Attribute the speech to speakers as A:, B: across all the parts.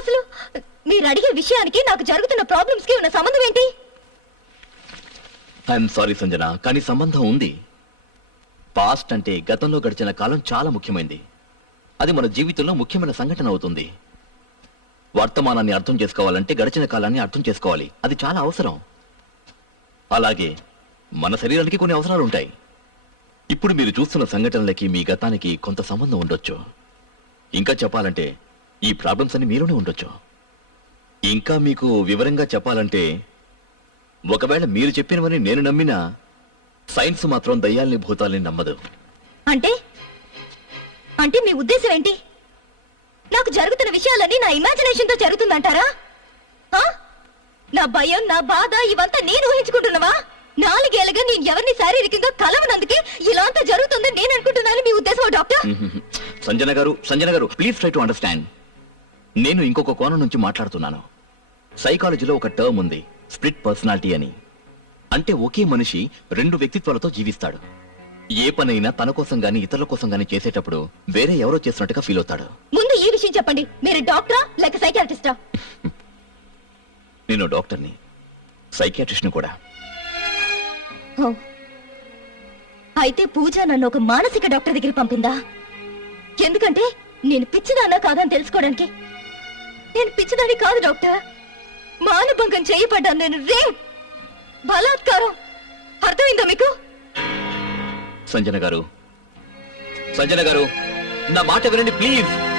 A: అసలు మీరు అడిగే విషయానికి నాకు జరుగుతున్న ప్రాబ్లమ్స్కి ఉన్న సంబంధం ఏంటి?
B: ఐఎమ్ సారీ సంజన కానీ సంబంధం ఉంది. పాస్ట్ అంటే గతంలో గడిచిన కాలం చాలా ముఖ్యమైనది అది మన జీవితంలో ముఖ్యమైన సంఘటన అవుతుంది. వర్తమానాన్ని అర్థం చేసుకోవాలంటే గడిచిన కాలాన్ని అర్థం చేసుకోవాలి. అది చాలా అవసరం. అలాగే మన శరీరానికి కొన్ని అవసరాలు ఉంటాయి. ఇప్పుడు మీరు చూస్తున్న సంఘటనలకి మీ గతానికి కొంత సంబంధం ఉండొచ్చు. ఇంకా చెప్పాలంటే ఈ ప్రాబ్లమ్స్ అన్ని మీలోనే ఉండొచ్చు. ఇంకా మీకు వివరంగా చెప్పాలంటే ఒకవేళ మీరు చెప్పినవని నేను నమ్మినా సైన్స్ మాత్రం దయ్యాల్ని భూతాల్ని నమ్మదు.
A: అంటే? అంటే మీ ఉద్దేశం ఏంటి? నాకు జరుగుతున్న విషయాలన్నీ నా ఇమాజినేషన్తో జరుగుతుందంటారా? నా భయం నా బాధ ఇవంతా నేను ఊహించుకుంటున్నావా? నాలుగేళ్ళుగా నేను ఎవరిని శారీరకంగా కలవనందుకే ఇలా అంతా జరుగుతుందని నేను అనుకుంటున్నాను మీ ఉద్దేశం డాక్టర్.
B: సంజన గారు సంజన గారు ప్లీజ్ ట్రై టు అండర్స్టాండ్ నేను ఇంకొక కోణం నుంచి మాట్లాడుతున్నాను. సైకాలజీలో ఒక టర్మ్ ఉంది స్ప్లిట్ పర్సనాలిటీ అని. అంటే ఒకే మనిషి రెండు వ్యక్తిత్వాలతో జీవిస్తాడు. ఏ పనైనా తన కోసం గాని ఇతరుల కోసం గాని చేసేటప్పుడు వేరే ఎవరో చేస్తున్నట్టుగా ఫీల్ అవుతాడు.
A: ముందు ఈ విషయం చెప్పండి. మీరు డాక్టరా లేక సైకాట్రిస్టా
B: నేను డాక్టర్ని. సైకియాట్రిస్ట్ని కూడా.
A: అయితే పూజ నన్ను ఒక మానసిక డాక్టర్ దగ్గర పంపిందా? ఎందుకంటే నేను పిచ్చిదానా కాదని తెలుసుకోవడానికి నేను పిచ్చిదాని కాదు డాక్టర్. మానభంగం చేయబడ్డాను నేను. రేప్ బలాత్కారం. అర్థమైందా మీకు?
B: సంజన గారు. సంజన గారు నా మాట వినండి ప్లీజ్.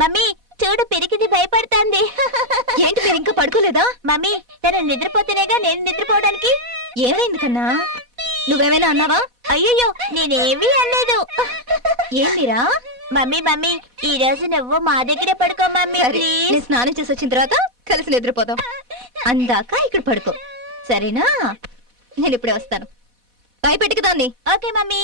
C: మమ్మీ చూడు పిరికిది భయపడుతుంది.
A: ఏంటి మీరు ఇంకా పడుకోలేదా?
C: మమ్మీ తను నిద్రపోతేనేగా నేను నిద్రపోవడానికి.
A: ఏమైంది కన్నా. నువ్వేమైనా అన్నావా?
C: అయ్యయ్యో నేనేమీ అనలేదు.
A: ఏంటిరా
C: మమ్మీ మమ్మీ ఈ రోజు నువ్వు మా దగ్గరే పడుకో మమ్మీ
A: సరే
C: ప్లీజ్.
A: నేను స్నానం చేసి వచ్చిన తర్వాత కలిసి నిద్రపోదాం. అందాక ఇక్కడ పడుకో. సరేనా? నేను ఇప్పుడే వస్తాను. భయపెట్టుకు దాన్ని.
C: Okay mummy.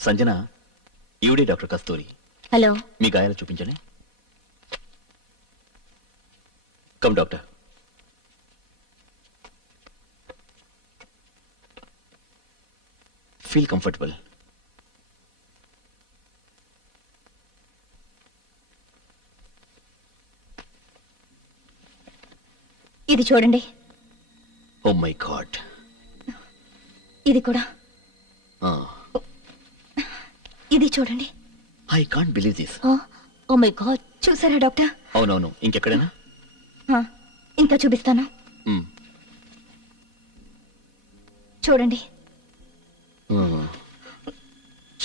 B: సంజన ఈవిడే డాక్టర్ కస్తూరి.
C: హలో.
B: మీ గాయాలు చూపించండి. Come doctor. Feel comfortable.
A: ఇది చూడండి.
B: Oh my god.
A: ఇది కూడా. ఇది చూడండి.
B: I can't believe this
C: oh my god
A: చూసారా డాక్టర్?
B: అవునవును ఇంకెక్కడైనా?
A: ఇంకా చూపిస్తాను. చూడండి.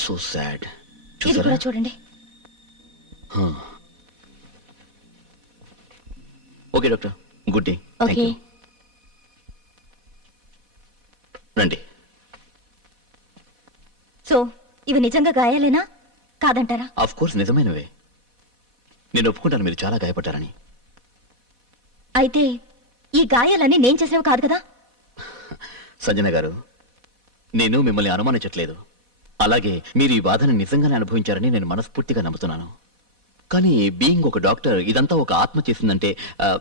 B: సో సాడ్
A: ఇది కూడా చూడండి.
B: Okay doctor good day.
C: Okay.
B: రండి.
A: సో ఇవి నిజంగా గాయాలేనా? కాదంటారా?
B: ఆఫ్ కోర్స్ నిజమైనవే. నేను ఒప్పుకుంటాను మీరు చాలా గాయపడ్డారని.
A: అయితే ఈ గాయాలన్నీ నేను చేసేవి కాదు కదా?
B: సంజన గారు నేను మిమ్మల్ని అనుమానించట్లేదు. అలాగే మీరు ఈ బాధను నిజంగానే అనుభవించారని నేను మనస్ఫూర్తిగా నమ్ముతున్నాను. కానీ బీయింగ్ ఒక డాక్టర్ ఇదంతా ఒక ఆత్మ చేసిందంటే ఆ,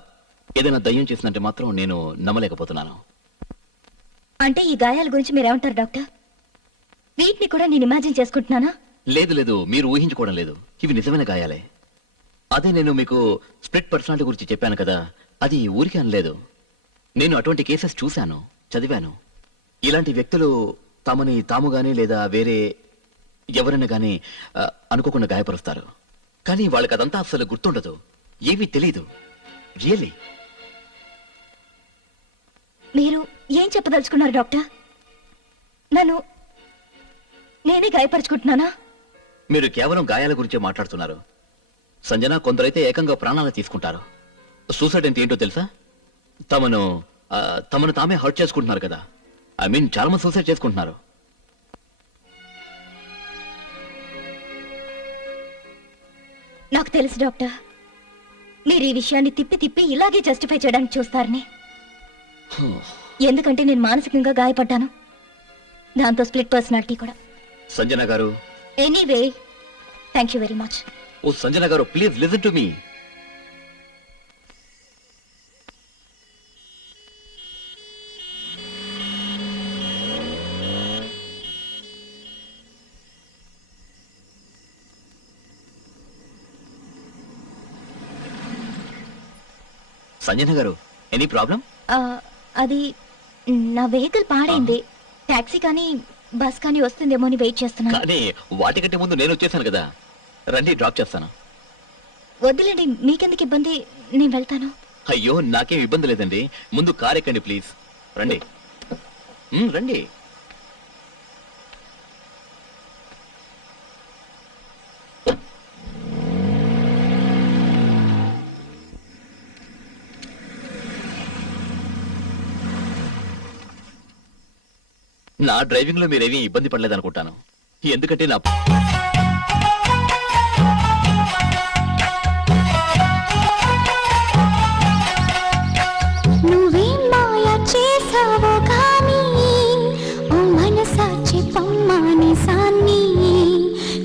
B: ఏదైనా దయ్యం చేసిందంటే మాత్రం నేను నమ్మలేకపోతున్నాను.
A: అంటే ఈ గాయాల గురించి మీరేమంటారు డాక్టర్? వీటిని కూడా నేను ఇమాజిన్ చేసుకుంటున్నానా?
B: లేదు లేదు. మీరు ఊహించుకోవడం లేదు. ఇవి నిజమైన గాయాలే. అదే నేను మీకు స్ప్లిట్ పర్సనాలిటీ గురించి చెప్పాను కదా. అది ఊరికే అనలేదు. నేను అటువంటి కేసెస్ చూశాను చదివాను. ఇలాంటి వ్యక్తులు తమని తాముగాని లేదా వేరే ఎవరైనా గాని అనుకోకుండా గాయపరుస్తారు. కానీ వాళ్ళకి అదంతా అసలు గుర్తుండదు. ఏమీ తెలీదు. రియల్లీ
A: మీరు ఏం చెప్పదలుచుకున్నారు డాక్టర్? నన్ను నేనే గాయపరుచుకుంటున్నానా?
B: మీరు కేవలం గాయాల గురించే మాట్లాడుతున్నారు. సంజన కొందరైతే ఏకంగా ప్రాణాలు తీసుకుంటారు. సూసైడ్ అంటే ఏంటో తెలుసా? తమను తమను తామే హర్ట్ చేసుకుంటున్నారు కదా. ఐ మీన్ చాలా మంది సూసైడ్ చేసుకుంటున్నారు.
A: నాకు తెలుసు డాక్టర్. మీరు ఈ విషయాన్ని తిప్పి తిప్పి ఇలాగే జస్టిఫై చేయడానికి చూస్తారని. ఎందుకంటే నేను మానసికంగా గాయపడ్డాను. దాంతో స్ప్లిట్ పర్సనాలిటీ కూడా.
B: Sanjana garu.
A: Anyway thank you very much
B: oh Sanjana garu please listen to me Sanjana garu any problem
A: అది నా వెహికల్ పాడైంది. టాక్సీ కానీ బస్ కానీ వస్తుందేమో అని వెయిట్ చేస్తున్నాను.
B: కానీ వాటికంటే ముందు నేను వచ్చేసాను కదా. రండి డ్రాప్ చేస్తాను.
A: వద్దులేండి మీకెందుకు ఇబ్బంది? నేను వెళ్తాను.
B: అయ్యో నాకేం ఇబ్బంది లేదండి. ముందు కార్ ఎక్కండి ప్లీజ్. రండి. రండి. నా డ్రైవింగ్లో మీరేమీ ఇబ్బంది పడలేదనుకుంటాను. ఎందుకంటే నా
D: నువ్వేం మాయ చేసావో కానీ ఓ మనసాచి పమ్మాని సాన్ని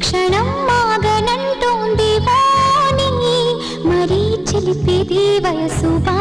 D: క్షణం మాగనంటోంది వాణి మరీ వయసు బా